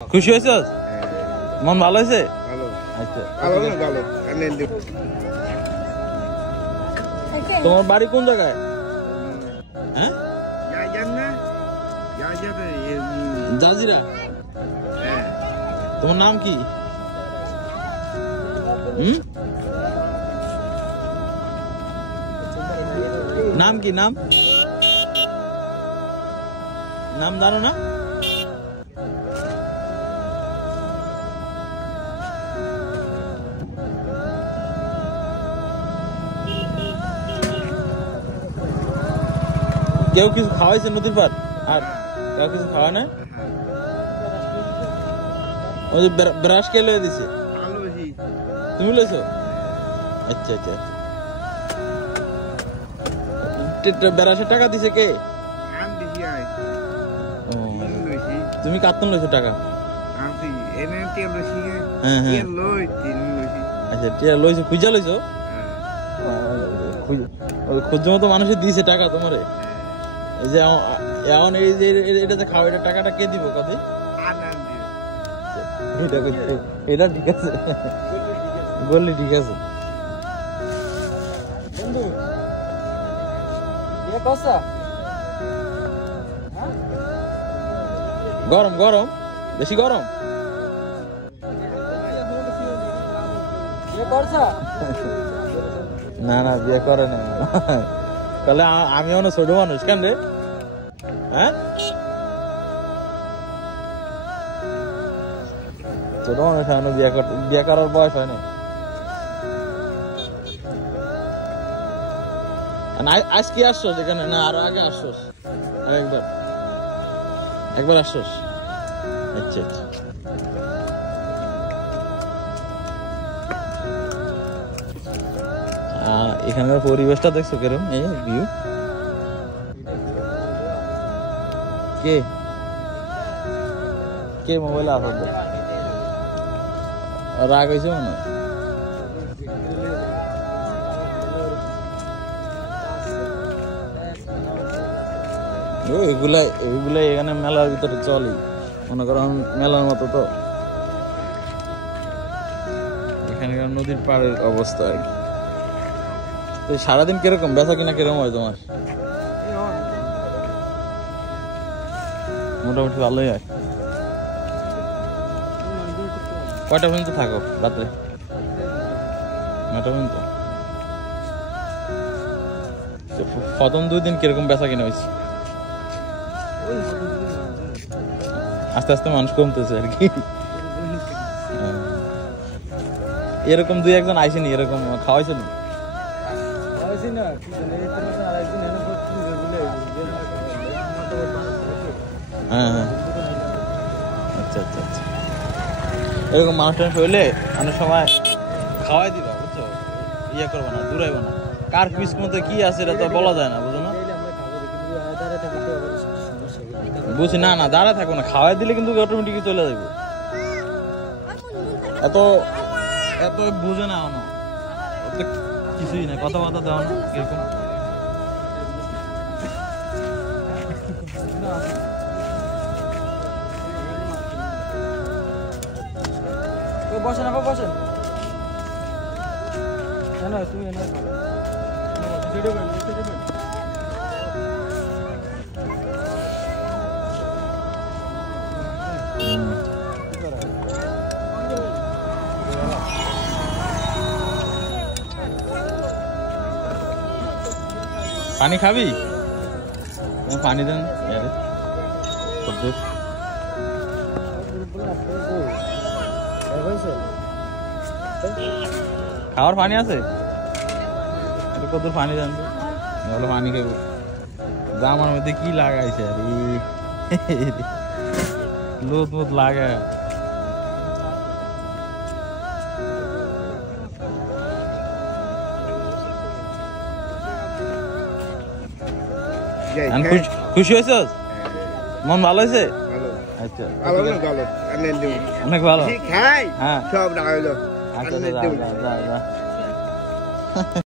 খুশি হয়েছস? মন ভালো হয়েছে? আচ্ছা তোমার বাড়ি কোন জায়গায়? হ্যাঁ জাজিরা। তোমার নাম কি? নাম কি? নাম নাম জানো না? কেউ কিছু খাওয়াইছে নদীর পার? আর কেউ কিছু খাওয়া না? ওই যে ব্রাশ কে লয়ে দিছে? তুমি লইছো? আচ্ছা আচ্ছা। ব্রাশের টাকা দিছে কে? তুমি কাতন লইছো টাকা? আচ্ছা টিয়া লইছো, খুঁজা লইছো? খুঁজো মতো মানুষে দিয়েছে টাকা তোমারে? এই যে এখন এই যে এটা যে খাও, এটা টাকাটা কে দিব? কত? এটা ঠিক আছে, বললি ঠিক আছে। গরম গরম, বেশি গরম। না না বিয়ে করে না। তাহলে আমি অনেক ছোট মানুষ কেন রে? হ্যাঁ ছোট মানুষ এখনো বিয়ে করার বয়স হয় না। আজকে আসছোস এখানে না আরো আগে আসছোস? একবার আসছোস? আচ্ছা আচ্ছা। এখানকার পরিবেশটা দেখছো কেরম? এই ভিউ কে কে মোবাইলে আসা রাগ হয়েছে মনে হয়। এগুলা এখানে মেলার ভিতরে চলে, মনে করো মেলার মতো। তো এখানকার নদীর পাড়ের অবস্থা আর কি। সারাদিন কিরকম বেচা কিনা কিরকম হয় তোমার? মোটামুটি ভালোই হয়। কয়টা পর্যন্ত থাকো রাত্রে? 9টা পর্যন্ত। প্রথম 2 দিন কিরকম বেচা কিনা হয়েছে? আস্তে আস্তে মানুষ কমতেছে আর কি। এরকম 2-1 জন আইসেনি, এরকম খাওয়াইছে না? হ্যাঁ হ্যাঁ আচ্ছা আচ্ছা আচ্ছা। এরকম মানুষ টানুষ হইলে অনেক সময় খাওয়াই দিবা, বুঝছো? ইয়ে করবো না, দূরাইবো না। কার পিস মধ্যে কি আছে এটা তো বলা যায় না, বুঝো না? বুঝছি না না, দাঁড়া থাকো না, খাওয়াই দিলে কিন্তু অটোমেটিক চলে যাবো। এত এত বুঝে না অন, কিছুই না, কথা কথা দাও না কিরকম। বসেন আপা, বসেন। পানি খাবি? পানি দেন। খাওয়ার পানি আছে? কত পানি দেন তো, পানি খাবো। জামার মধ্যে কি লাগাইছে আর লোদ মোদ লাগায়। খুশি হয়েছস? মন ভালো হয়েছে? আচ্ছা অনেক ভালো। হ্যাঁ